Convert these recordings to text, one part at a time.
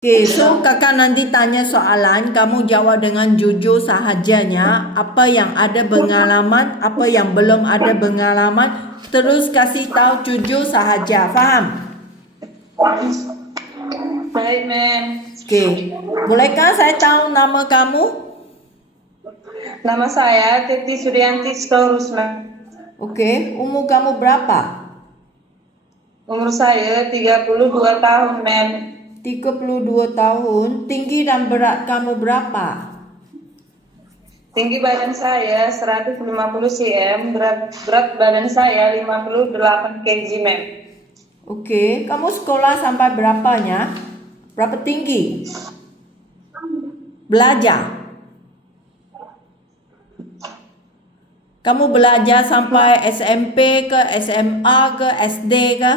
Okay, so kakak nanti tanya soalan, kamu jawab dengan jujur sahajanya. Apa yang ada pengalaman, apa yang belum ada pengalaman, terus kasih tahu jujur sahaja. Faham? Baik, ma'am. Okay, bolehkah saya tahu nama kamu? Nama saya Titi Suryanti Storus, ma'am. Okay, umur kamu berapa? Umur saya 32 tahun, ma'am. 32 tahun. Tinggi dan berat kamu berapa? Tinggi badan saya 150 cm, berat badan saya 58 kg, ma'am. Okay, kamu sekolah sampai berapanya? Berapa tinggi? Belajar? Kamu belajar sampai SMP ke, SMA ke, SD ke?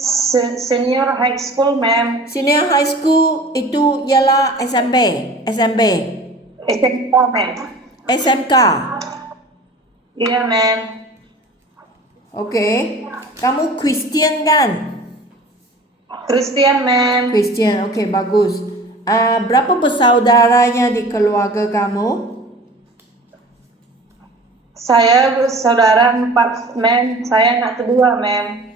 Senior high school, ma'am. Senior high school itu ialah SMP, SMP, SMK, ma'am. SMK. Iya, ma'am. Okay. Kamu Christian kan? Christian, ma'am. Christian, okay, bagus. Berapa bersaudaranya di keluarga kamu? Saya bersaudara 4, ma'am. Saya anak kedua, ma'am.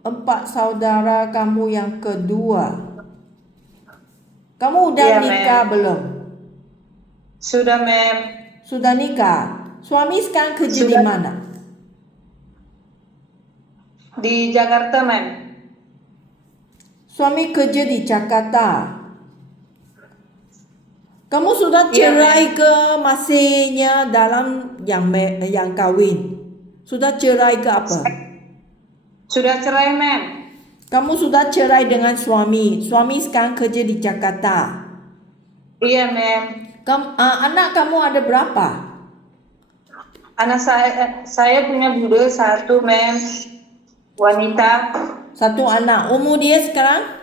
4 saudara kamu yang kedua. Kamu udah Iya, nikah ma'am. belum? Sudah, ma'am. Sudah nikah. Suami sekarang kerja di Sudah. mana? Di Jakarta, ma'am. Suami kerja di Jakarta. Kamu sudah Iya, cerai ke masihnya dalam yang kawin? Sudah cerai ke apa? Sudah cerai, ma'am. Kamu sudah cerai dengan suami. Suami sekarang kerja di Jakarta. Iya, ma'am. Anak kamu ada berapa? Anak saya punya budel satu, ma'am. Wanita. Satu anak. Umur dia sekarang?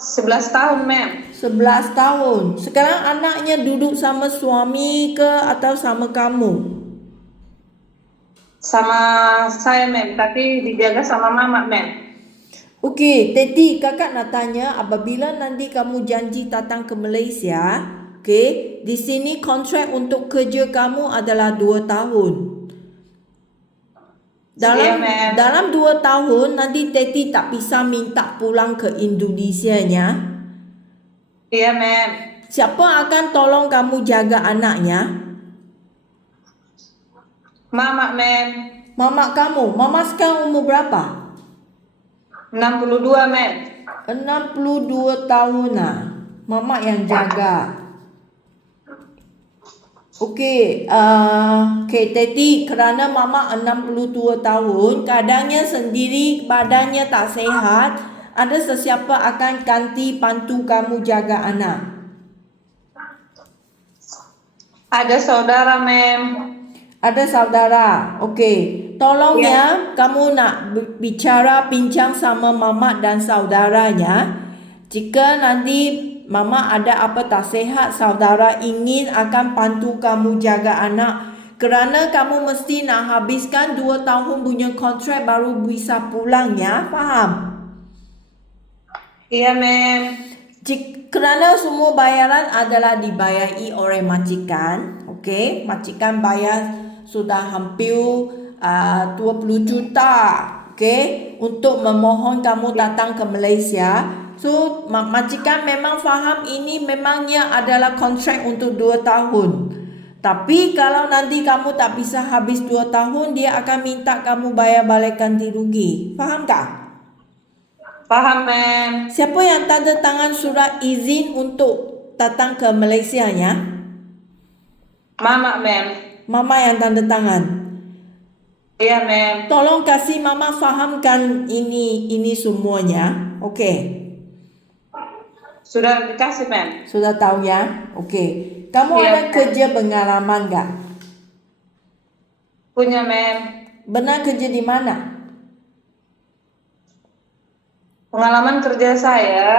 11 tahun, ma'am. 11 tahun. Sekarang anaknya duduk sama suami ke atau sama kamu? Sama saya, ma'am. Tapi dijaga sama mama, ma'am. Okey, Teti, kakak nak tanya, apabila nanti kamu janji datang ke Malaysia, okey, di sini kontrak untuk kerja kamu adalah 2 tahun. Iya, ma'am. Dalam 2 tahun nanti Teti tak bisa minta pulang ke Indonesianya. Iya, ma'am. Siapa akan tolong kamu jaga anaknya? Mama, ma'am. Mama kamu. Mama sekarang umur berapa? 62, ma'am. 62 tahun lah. Mama yang jaga. Okey, Teti, kerana Mama 62 tahun, kadangnya sendiri badannya tak sihat, ada sesiapa akan ganti bantu kamu jaga anak? Ada saudara, ma'am. Ada saudara. Okey. Tolong ya, kamu nak bincang sama mama dan saudaranya. Jika nanti mama ada apa tak sihat, saudara ingin akan bantu kamu jaga anak. Kerana kamu mesti nak habiskan 2 tahun punya kontrak baru bisa pulang ya. Faham? Iya, ma'am. Kerana semua bayaran adalah dibayari oleh majikan. Okey, majikan bayar sudah hampir 20 juta, okey, untuk memohon kamu datang ke Malaysia. So majikan memang faham ini memangnya adalah kontrak untuk 2 tahun. Tapi kalau nanti kamu tak bisa habis 2 tahun, dia akan minta kamu bayar balik ganti rugi. Faham tak? Paham, ma'am. Siapa yang tanda tangan surat izin untuk datang ke Malaysia ya? Mama, ma'am. Mama yang tanda tangan. Iya, ma'am. Tolong kasih mama fahamkan ini semuanya. Okey. Sudah dikasih, ma'am. Sudah tahu ya? Okey. Kamu Iya, ada ma'am. kerja pengalaman tak? Punya, ma'am. Benar kerja di mana? Pengalaman kerja saya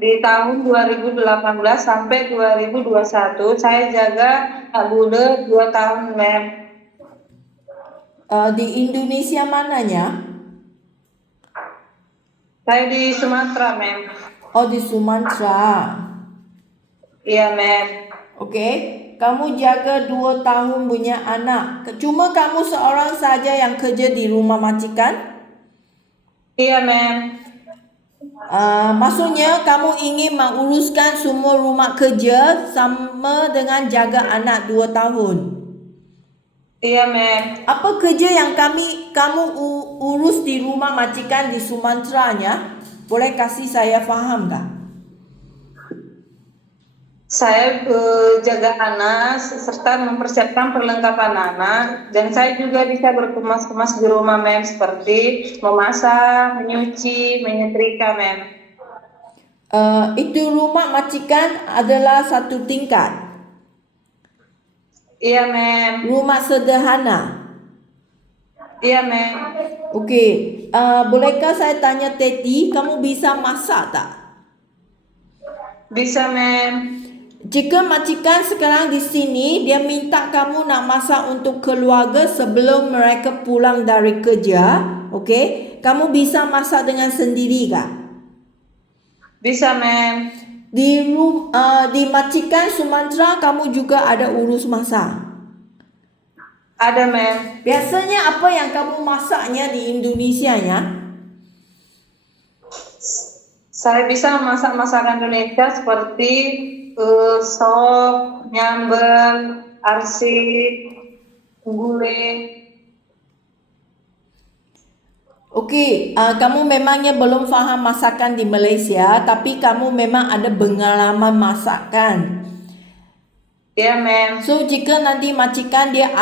di tahun 2018 sampai 2021, saya jaga budel 2 tahun, ma'am. Di Indonesia mananya? Saya di Sumatera, mem. Oh, di Sumatera. Iya, mem. Oke, kamu jaga 2 tahun punya anak. Cuma kamu seorang saja yang kerja di rumah majikan? Iya, mem. Maksudnya kamu ingin menguruskan semua rumah kerja sama dengan jaga anak 2 tahun. Iya, mem. Apa kerja yang kamu urus di rumah majikan di Sumateranya? Boleh kasih saya faham tak? Saya jaga anak serta mempersiapkan perlengkapan anak, dan saya juga bisa berkemas-kemas di rumah, mem, seperti memasak, menyuci, menyetrika, mem. Itu rumah majikan adalah satu tingkat. Iya, mem. Rumah sederhana. Iya, mem. Okey, bolehkah saya tanya Teti, kamu bisa masak tak? Bisa, mem. Jika majikan sekarang di sini, dia minta kamu nak masak untuk keluarga sebelum mereka pulang dari kerja, okey? Kamu bisa masak dengan sendiri kah? Bisa, mem. Di majikan Sumatera kamu juga ada urus masak. Ada, mem. Biasanya apa yang kamu masaknya di Indonesianya? Saya bisa memasak masakan Indonesia seperti sop, nyambel, arsik, gulai. Okey, kamu memangnya belum faham masakan di Malaysia, tapi kamu memang ada pengalaman masakan. Ya, mem. So, jika nanti majikan dia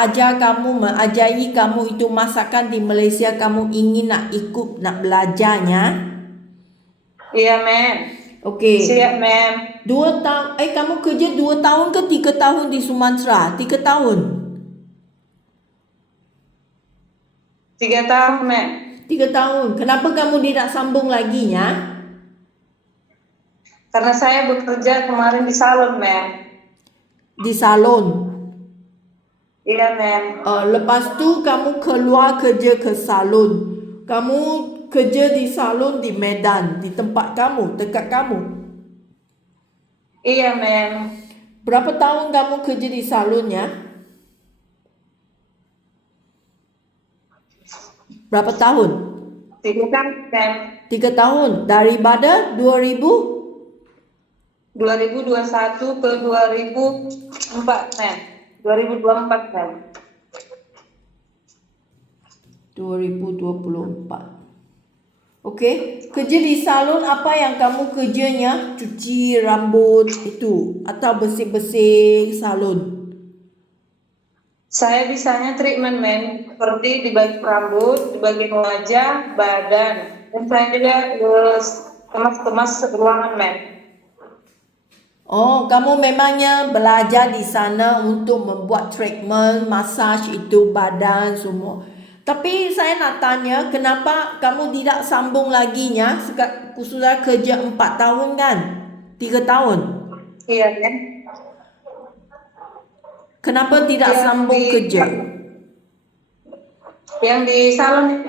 mengajari kamu itu masakan di Malaysia, kamu ingin nak ikut, nak belajarnya. Iya, mem. Okey. Siap, mem. 2 tahun, kamu kerja 2 tahun ke 3 tahun di Sumatera? 3 tahun. 3 tahun, mem. 3 tahun. Kenapa kamu tidak sambung lagi ya? Karena saya bekerja kemarin di salon, mem. Di salon. Iya, mem. Lepas tu kamu keluar kerja ke salon. Kamu kerja di salon di Medan, di tempat kamu, dekat kamu. Iya, mem. Berapa tahun kamu kerja di salon ya? Berapa tahun? 3 tahun, mem. 3 tahun. Daripada 2021 ke 2004, mem. 2024, mem. 2024. Okey, kerja di salon apa yang kamu kerjanya? Cuci rambut itu atau bersih-bersih salon? Saya bisanya treatment, mem, seperti di bagian rambut, di bagian wajah, badan, dan saya juga kemas-kemas ruangan, mem. Oh, kamu memangnya belajar di sana untuk membuat treatment, massage itu badan semua. Tapi saya nak tanya, kenapa kamu tidak sambung lagi nya? Sudah kerja 4 tahun kan? 3 tahun. Iya, mem. Kenapa tidak sambung kerja? Yang di salon,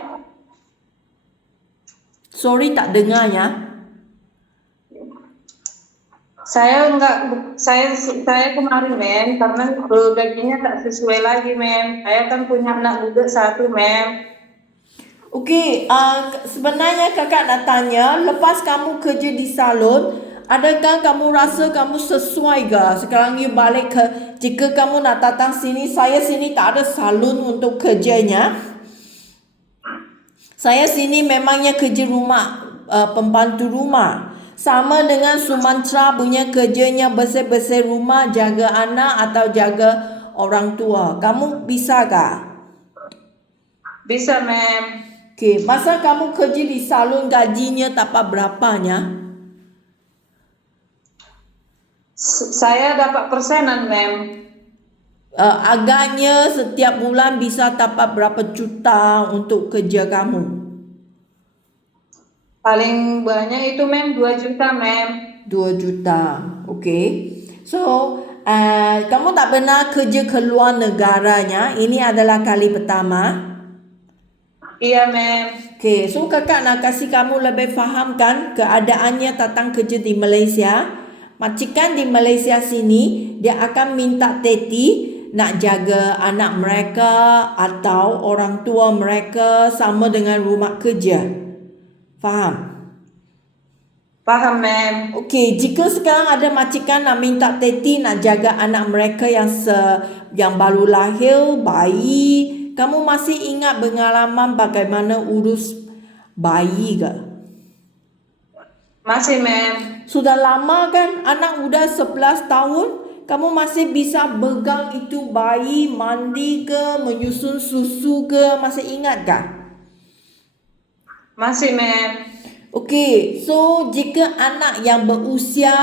Sorry tak dengar ya. saya kemarin, mem, karena gajinya tak sesuai lagi, mem. Saya kan punya anak juga satu, mem. Okey, sebenarnya kakak nak tanya, lepas kamu kerja di salon, adakah kamu rasa kamu sesuai ke? Sekarang you balik ke, jika kamu nak datang sini, saya sini tak ada salon untuk kerjanya. Saya sini memangnya kerja rumah, pembantu rumah. Sama dengan Sumatera punya kerjanya bersih-bersih rumah, jaga anak atau jaga orang tua. Kamu bisa kah? Bisa, mem. Okey, masa kamu kerja di salon gajinya tak apa berapanya? Saya dapat persenan, mem. Agaknya setiap bulan bisa dapat berapa juta untuk kerja kamu? Paling banyak itu, mem, 2 juta, mem. 2 juta. Okey. So, kamu tak pernah kerja ke luar negaranya. Ini adalah kali pertama. Iya, mem. Okay, so kakak nak kasih kamu lebih faham kan keadaannya tentang kerja di Malaysia. Majikan di Malaysia sini, dia akan minta teti nak jaga anak mereka atau orang tua mereka sama dengan rumah kerja. Faham? Paham, mem. Okey, jika sekarang ada majikan nak minta teti nak jaga anak mereka yang baru lahir, bayi, kamu masih ingat pengalaman bagaimana urus bayi ke? Masih, mem. Sudah lama kan? Anak udah 11 tahun, kamu masih bisa pegang itu bayi, mandi ke, menyusun susu ke, masih ingat kah? Masih, mem. Okey, so jika anak yang berusia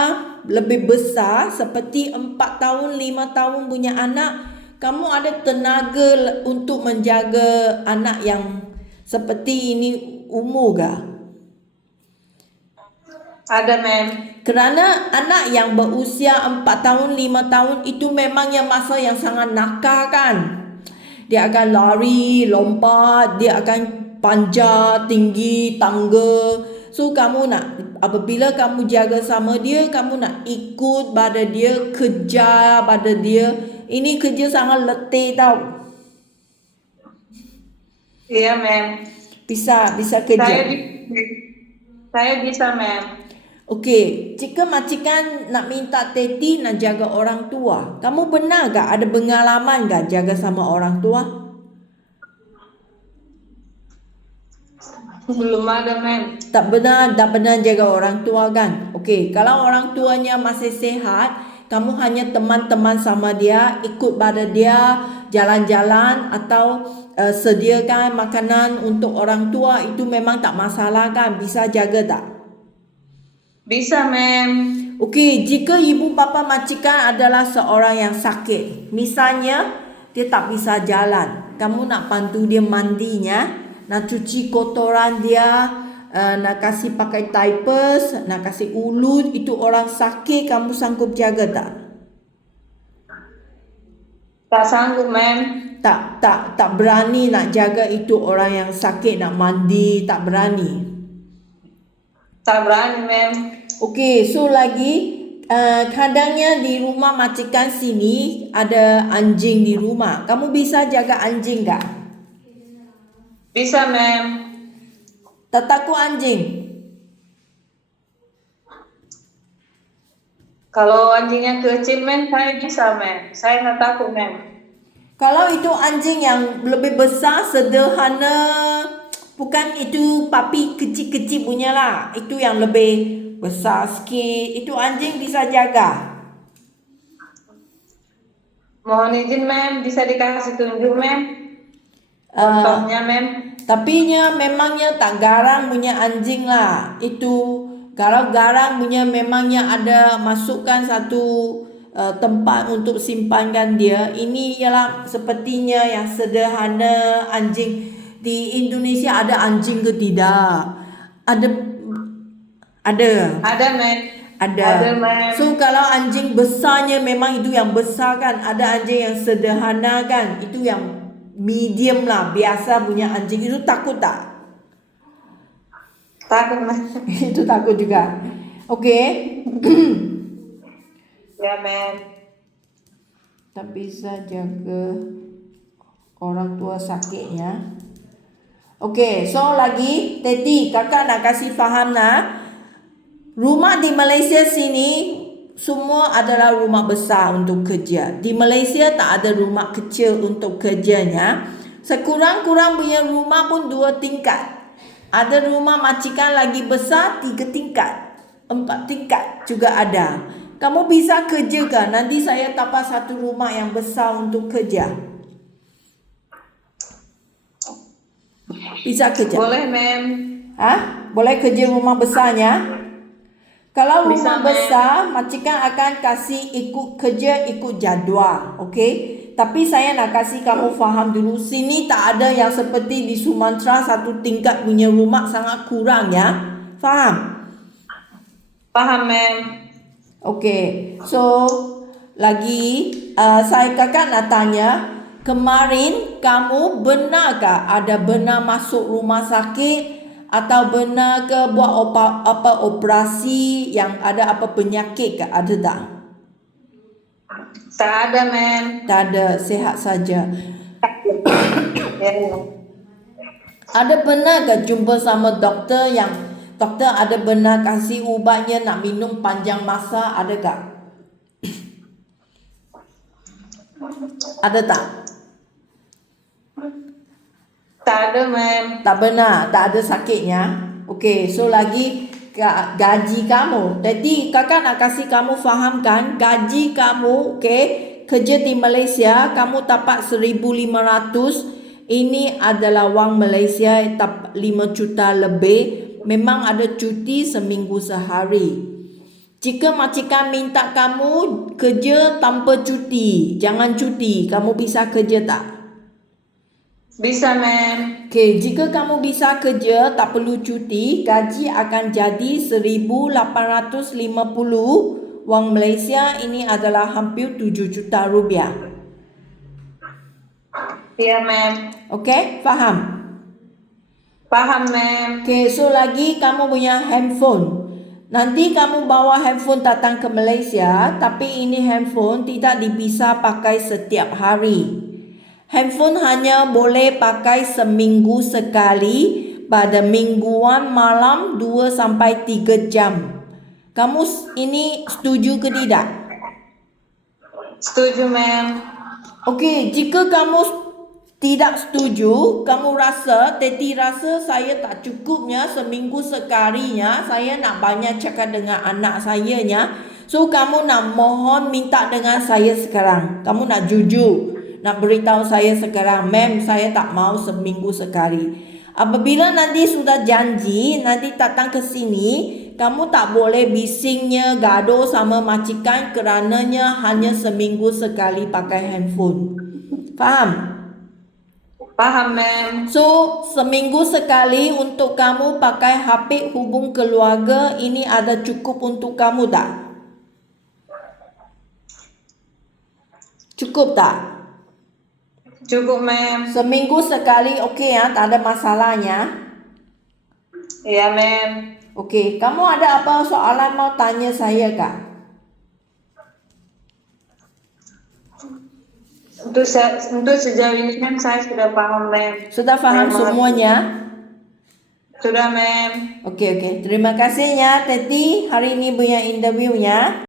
lebih besar seperti 4 tahun, 5 tahun punya anak, kamu ada tenaga untuk menjaga anak yang seperti ini umur ke? Ada, mem. Kerana anak yang berusia 4 tahun, 5 tahun itu memangnya masa yang sangat nakal kan. Dia akan lari, lompat, dia akan panjat tinggi tangga. So kamu nak, apabila kamu jaga sama dia, kamu nak ikut pada dia, kejar pada dia. Ini kerja sangat letih tau. Iya, mem. Bisa kerja. Saya bisa, mem. Okey, jika majikan nak minta teti nak jaga orang tua, kamu benar tak ada pengalaman tak jaga sama orang tua? Belum ada, mem. Tak benar jaga orang tua kan? Okey, kalau orang tuanya masih sehat, kamu hanya teman-teman sama dia, ikut pada dia, jalan-jalan atau sediakan makanan untuk orang tua, itu memang tak masalah kan? Bisa jaga tak? Bisa, mem. Okey, jika ibu bapa majikan adalah seorang yang sakit, misalnya dia tak bisa jalan, kamu nak bantu dia mandinya, nak cuci kotoran dia, nak kasih pakai diapers, nak kasih ulut, itu orang sakit kamu sanggup jaga tak? Tak sanggup, mem. Tak berani nak jaga itu orang yang sakit, nak mandi, tak berani. Tak berani, mem. Okey, so lagi kadangnya di rumah majikan sini ada anjing di rumah. Kamu bisa jaga anjing tak? Bisa, mem. Tak takut anjing? Kalau anjingnya kecil, mem, saya bisa, mem. Saya nggak takut, mem. Kalau itu anjing yang lebih besar, sederhana, bukan itu papi kecil-kecil punya lah. Itu yang lebih besar sikit, itu anjing bisa jaga. Mohon izin, mem. Bisa dikasih tunjuk, mem? Contohnya, mem. Tapinya memangnya tak garang punya anjing lah. Itu kalau garang punya memangnya ada masukkan satu tempat untuk simpankan dia. Ini ialah sepertinya yang sederhana anjing. Di Indonesia ada anjing ke tidak? Ada. Ada, mem. Ada, mem. so kalau anjing besarnya memang itu yang besar kan. Ada anjing yang sederhana kan. Itu yang medium lah. Biasa punya anjing itu takut tak? Takut, mem. Itu takut juga. Okey. Ya, mem. Tak bisa jaga orang tua sakitnya. Okey, so lagi Teti, kakak nak kasih faham nak. Rumah di Malaysia sini semua adalah rumah besar untuk kerja. Di Malaysia tak ada rumah kecil untuk kerjanya. Sekurang-kurang punya rumah pun 2 tingkat. Ada rumah majikan lagi besar 3 tingkat. 4 tingkat juga ada. Kamu bisa kerja kan? Nanti saya tapas satu rumah yang besar untuk kerja. Bisa kerja? Boleh, mem. Boleh kerja rumah besarnya? Kalau rumah Bisa, besar, majikan akan kasih ikut kerja, ikut jadual. Okey? Tapi saya nak kasih kamu faham dulu. Sini tak ada yang seperti di Sumatra, satu tingkat punya rumah sangat kurang ya. Faham? Paham, mem. Okey. So, lagi saya kakak nak tanya. Kemarin kamu benarkah ada benar masuk rumah sakit atau benar ke buat operasi yang ada apa penyakit ke? Ada tak? Tak ada, mem. Tak ada, sehat saja. Ya. Ada benar ke jumpa sama doktor yang doktor ada benar kasih ubatnya nak minum panjang masa, ada tak? Ada tak? Tak ada, mem. Tak benar, tak ada sakitnya. Okey, so lagi gaji kamu. Jadi kakak nak kasih kamu fahamkan gaji kamu, okey, kerja di Malaysia kamu dapat 1,500. Ini adalah wang Malaysia 5 juta lebih. Memang ada cuti seminggu sehari. Jika majikan minta kamu kerja tanpa cuti, jangan cuti, kamu bisa kerja tak? Bisa, mem. Okey, jika kamu bisa kerja tak perlu cuti, gaji akan jadi 1,850 wang Malaysia, ini adalah hampir 7 juta rupiah. Ya, mem. Okey, faham? Paham, mem. Okey, so lagi kamu punya handphone. Nanti kamu bawa handphone datang ke Malaysia, tapi ini handphone tidak bisa pakai setiap hari. Handphone hanya boleh pakai seminggu sekali pada mingguan malam 2 sampai 3 jam. Kamu ini setuju ke tidak? Setuju, mem. Okey, jika kamu tidak setuju, kamu rasa, Teti rasa saya tak cukupnya seminggu sekalinya, saya nak banyak cakap dengan anak saya nya. So kamu nak mohon minta dengan saya sekarang. Kamu nak jujur, nak beritahu saya sekarang, mem saya tak mau seminggu sekali. Apabila nanti sudah janji, nanti datang ke sini, kamu tak boleh bisingnya gaduh sama majikan kerananya hanya seminggu sekali pakai handphone. Faham? Paham, mem. So, seminggu sekali untuk kamu pakai HP hubung keluarga, ini ada cukup untuk kamu tak? Cukup tak? Cukup, mem. Seminggu sekali okey ya, tak ada masalahnya. Ya, mem. Okey, kamu ada apa soalan mau tanya saya kak? Untuk sejauh ini, mem, saya sudah paham, mem. Sudah faham semuanya? Sudah, mem. Okey. Terima kasih ya Teti hari ini punya interviewnya.